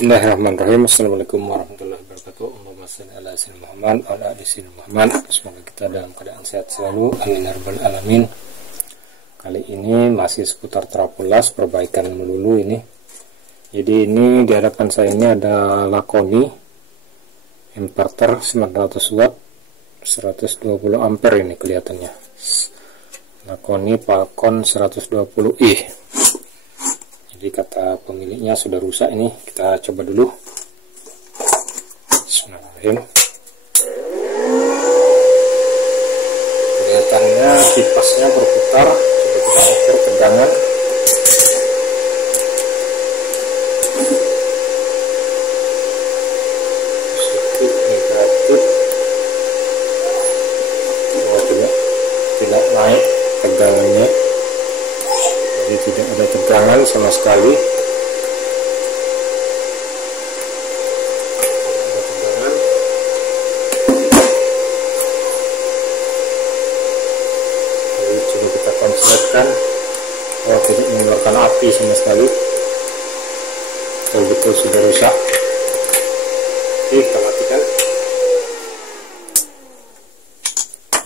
Bismillahirrahmanirrahim. Assalamualaikum warahmatullahi wabarakatuh. Allahumma shalli ala sayyidina Muhammad wa ala ali sayyidina Muhammad. Semoga kita dalam keadaan sehat selalu. Amin ya rabbal alamin. Kali ini masih seputar trapulas, perbaikan melulu ini. Jadi ini di hadapan saya ini ada Lakoni inverter 900 watt 120 ampere ini kelihatannya. Lakoni Falcon 120i. Jadi kata pemiliknya sudah rusak ini. Kita coba dulu. Bismillahirrahmanirrahim. Kelihatannya kipasnya berputar. Coba kita ukur tegangan. Positif, negatif. Oh, tidak naik tegangannya. Jadi tidak ada tegangan sama sekali. Ada tegangan. Lalu coba kita konsletkan. Oh, tidak mengeluarkan api sama sekali. Betul-betul sudah rusak. Oke, kita matikan.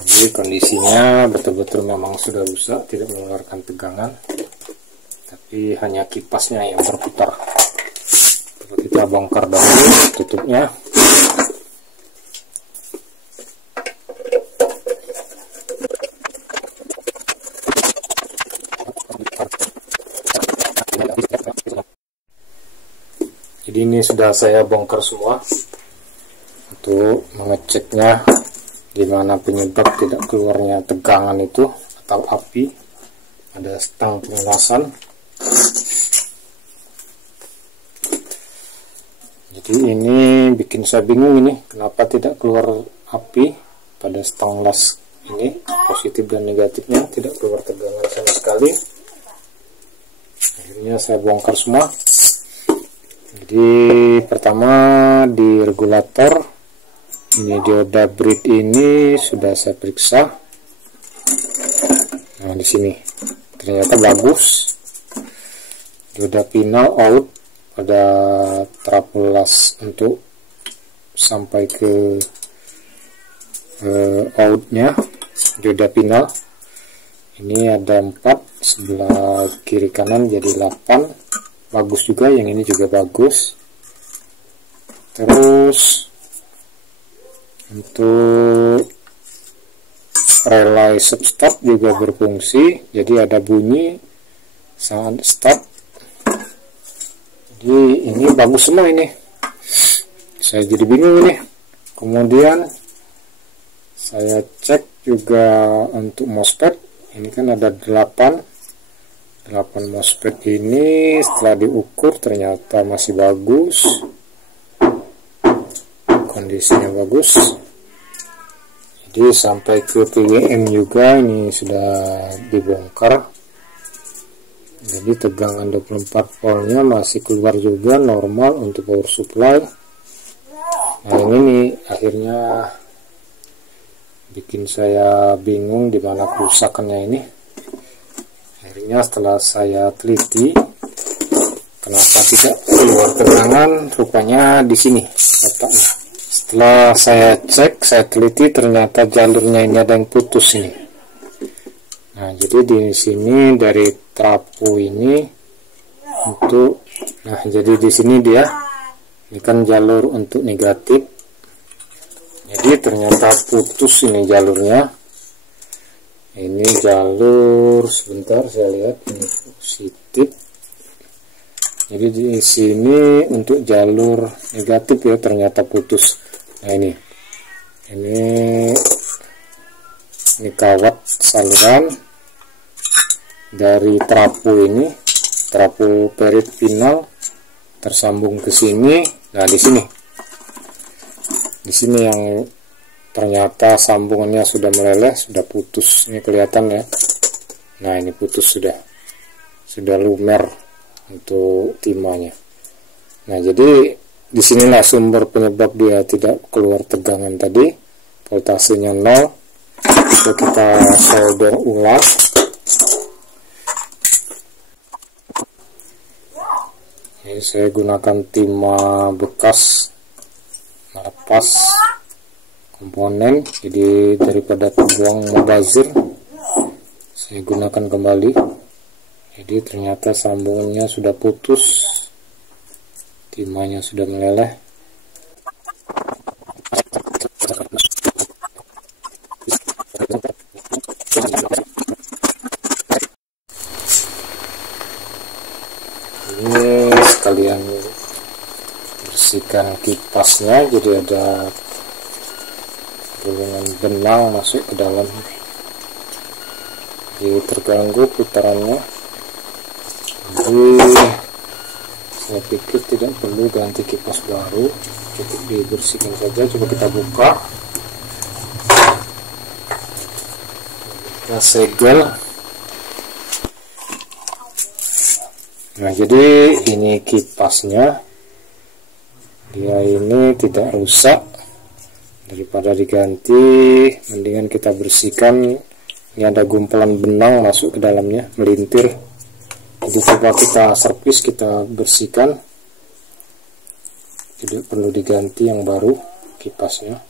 Jadi kondisinya betul-betul memang sudah rusak, tidak mengeluarkan tegangan. Tapi hanya kipasnya yang berputar. Coba kita bongkar dahulu tutupnya. Jadi ini sudah saya bongkar semua untuk mengeceknya di mana penyebab tidak keluarnya tegangan itu atau api. Ada stang pengelasan. Jadi ini bikin saya bingung ini, kenapa tidak keluar api pada stang las ini, positif dan negatifnya tidak keluar tegangan sama sekali. Akhirnya saya bongkar semua. Jadi pertama di regulator ini dioda bridge ini sudah saya periksa. Nah di sini ternyata bagus. Dioda final out pada trapulas untuk sampai ke outnya dioda final ini ada 4 sebelah kiri kanan jadi 8. Bagus juga, yang ini juga bagus. Terus untuk relay stop juga berfungsi, jadi ada bunyi saat stop. Jadi ini bagus semua ini. Saya jadi bingung ini. Kemudian saya cek juga untuk MOSFET. Ini kan ada 8 MOSFET ini setelah diukur ternyata masih bagus. Kondisinya bagus. Jadi sampai ke PWM juga ini sudah dibongkar. Jadi tegangan 24 voltnya masih keluar juga normal untuk power supply. Nah ini akhirnya bikin saya bingung di mana kerusakannya ini. Akhirnya setelah saya teliti kenapa tidak keluar tegangan, rupanya di sini letaknya. Setelah saya cek, saya teliti ternyata jalurnya ini ada yang putus ini. Nah, jadi di sini dari trapo ini untuk, nah jadi di sini dia, ini kan jalur untuk negatif. Jadi ternyata putus ini jalurnya. Ini jalur, sebentar saya lihat ini positif. Jadi di sini untuk jalur negatif ya ternyata putus. Nah ini kawat saluran dari trapo ini, trapo perit final tersambung ke sini. Nah di sini yang ternyata sambungannya sudah meleleh, sudah putus. Ini kelihatan ya. Nah ini putus sudah lumer untuk timahnya. Nah jadi disinilah sumber penyebab dia tidak keluar tegangan tadi. Voltasenya 0. Jadi kita solder ulang. Ini saya gunakan timah bekas melepas komponen, jadi daripada terbuang mubazir saya gunakan kembali. Jadi ternyata sambungannya sudah putus, timahnya sudah meleleh. Ini sekalian bersihkan kipasnya, jadi ada gulungan benang masuk ke dalam, jadi terganggu putarannya. Jadi saya pikir tidak perlu ganti kipas baru, cukup dibersihkan saja. Coba kita buka, kita segel. Nah, jadi ini kipasnya, dia ini tidak rusak. Daripada diganti, mendingan kita bersihkan. Ini ada gumpalan benang masuk ke dalamnya, melintir. Jadi coba kita servis, kita bersihkan. Tidak perlu diganti yang baru kipasnya,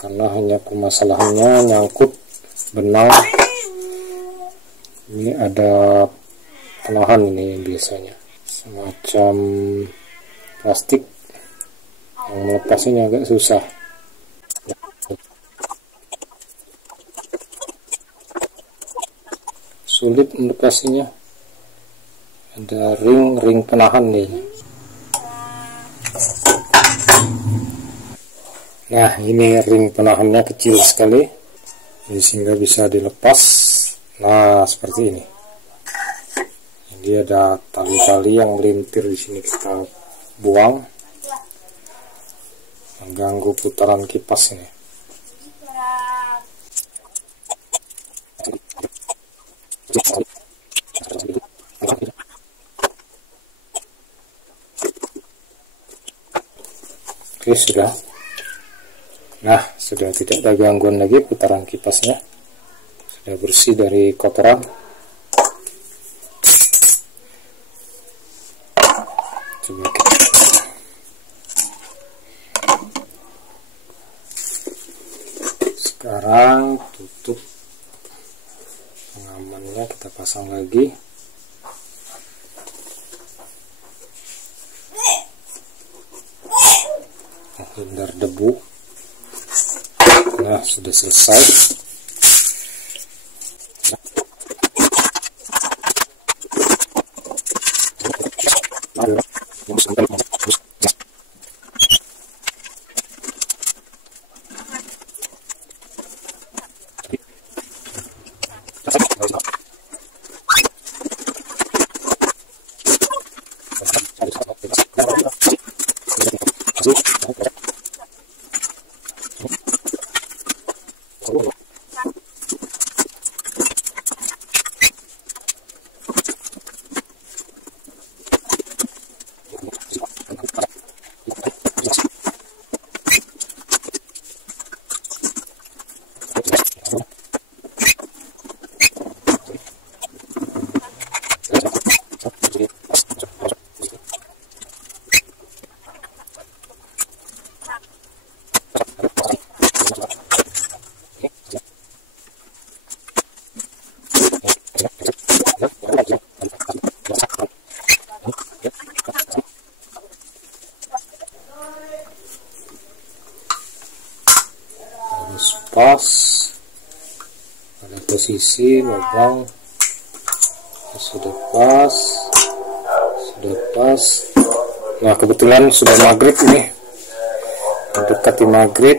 karena hanya permasalahannya nyangkut benang. Ini ada penahan, ini biasanya semacam plastik yang melepasnya agak susah. Sulit melepasnya, ada ring penahan nih. Nah, ini ring penahannya kecil sekali, sehingga bisa dilepas. Nah, seperti ini. Jadi ada tali-tali yang melintir di sini, kita buang, mengganggu putaran kipas ini. Oke, sudah. Nah, sudah tidak ada gangguan lagi putaran kipasnya. Sudah bersih dari kotoran. Coba kita sekarang tutup pengamannya, kita pasang lagi. Menghindar debu. Nah, sudah selesai. Pas pada posisi lubang, sudah pas. Nah, kebetulan sudah maghrib nih, mendekati maghrib,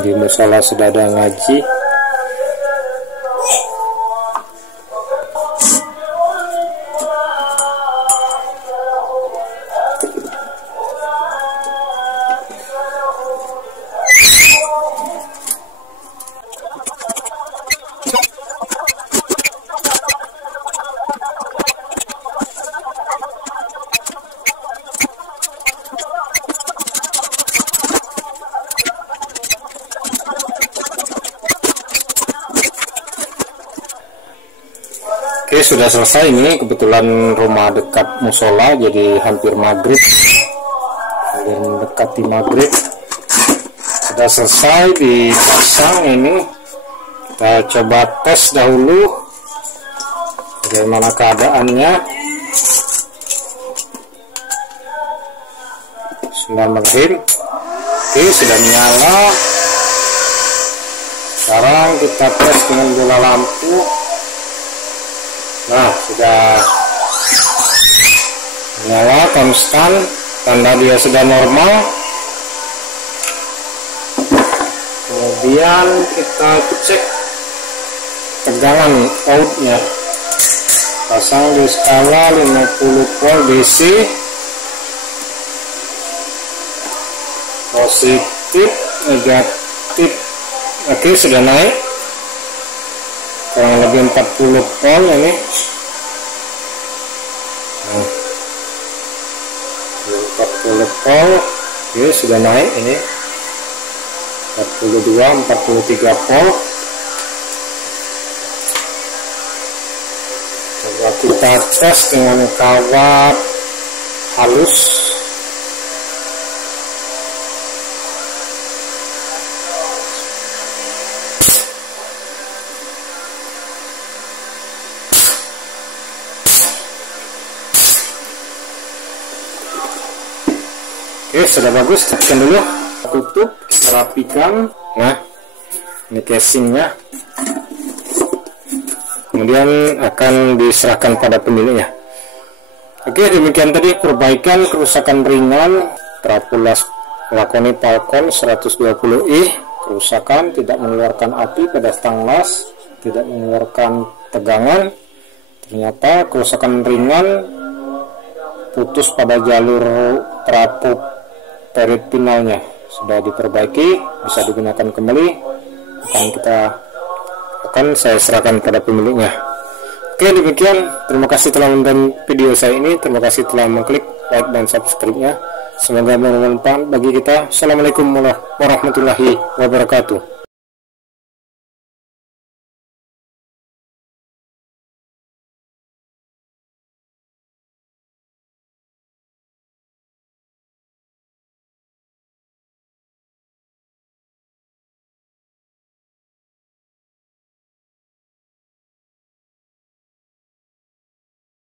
di musola sudah ada ngaji. sudah selesai ini, kebetulan rumah dekat musola jadi hampir maghrib, hampir mendekati maghrib. Sudah selesai dipasang ini. Kita coba tes dahulu bagaimana keadaannya. Bismillahirrahmanirrahim. Oke, sudah menyala. Sekarang kita tes dengan bola lampu. Nah, sudah menyala konstan, tanda dia sudah normal. Kemudian kita cek tegangan outnya, pasang di skala 50 volt DC, positif, negatif. Oke, sudah naik kurang lebih 40 volt ini. 40 volt. Oke, sudah naik ini 42, 43 volt. Coba kita tes dengan kawat halus. Oke, sudah bagus. Tekan dulu, tutup, kita rapikan. Nah, ini casingnya. Kemudian akan diserahkan pada pemiliknya. Oke, demikian tadi perbaikan kerusakan ringan Trapulas lakoni Falcon 120i. Kerusakan tidak mengeluarkan api pada stang las, tidak mengeluarkan tegangan. Ternyata kerusakan ringan, putus pada jalur trafo perit pinalnya sudah diperbaiki, bisa digunakan kembali. Akan saya serahkan pada pemiliknya. Oke, demikian. Terima kasih telah menonton video saya ini. Terima kasih telah mengklik like dan subscribe-nya. Semoga bermanfaat bagi kita. Assalamualaikum warahmatullahi wabarakatuh.